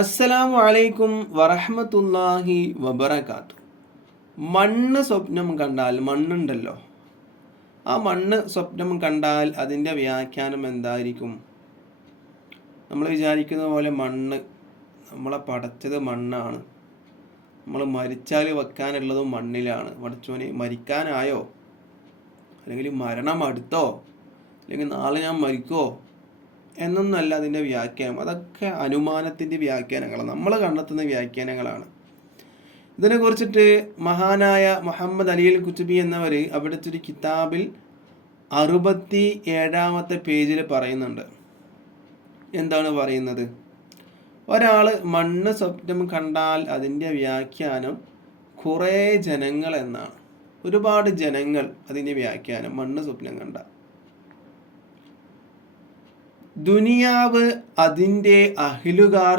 അസ്സലാമു അലൈക്കും വറഹ്മത്തുള്ളാഹി വബറകാത്തു. മണ്ണ് സ്വപ്നം കണ്ടാൽ, മണ്ണുണ്ടല്ലോ, ആ മണ്ണ് സ്വപ്നം കണ്ടാൽ അതിൻ്റെ വ്യാഖ്യാനം എന്തായിരിക്കും? നമ്മൾ വിചാരിക്കുന്ന പോലെ മണ്ണ്, നമ്മളെ പടച്ചത് മണ്ണാണ്, നമ്മൾ മരിച്ചാൽ വെക്കാനുള്ളതും മണ്ണിലാണ്. പടച്ചോനെ മരിക്കാനായോ, അല്ലെങ്കിൽ മരണം അടുത്തോ, അല്ലെങ്കിൽ നാളെ ഞാൻ മരിക്കുമോ എന്നൊന്നല്ല അതിൻ്റെ വ്യാഖ്യാനം. അതൊക്കെ അനുമാനത്തിൻ്റെ വ്യാഖ്യാനങ്ങളാണ്, നമ്മൾ കണ്ടെത്തുന്ന വ്യാഖ്യാനങ്ങളാണ്. ഇതിനെക്കുറിച്ചിട്ട് മഹാനായ മുഹമ്മദ് അലിൽ കുത്തുബി എന്നവർ അവിടുത്തെ ഒരു കിതാബിൽ 67-ാമത്തെ പേജിൽ പറയുന്നുണ്ട്. എന്താണ് പറയുന്നത്? ഒരാൾ മണ്ണ് സ്വപ്നം കണ്ടാൽ അതിൻ്റെ വ്യാഖ്യാനം കുറേ ജനങ്ങൾ എന്നാണ്. ഒരുപാട് ജനങ്ങൾ അതിൻ്റെ വ്യാഖ്യാനം മണ്ണ് സ്വപ്നം കണ്ട. ദുനിയാവ്, അതിൻ്റെ അഹിലുകാർ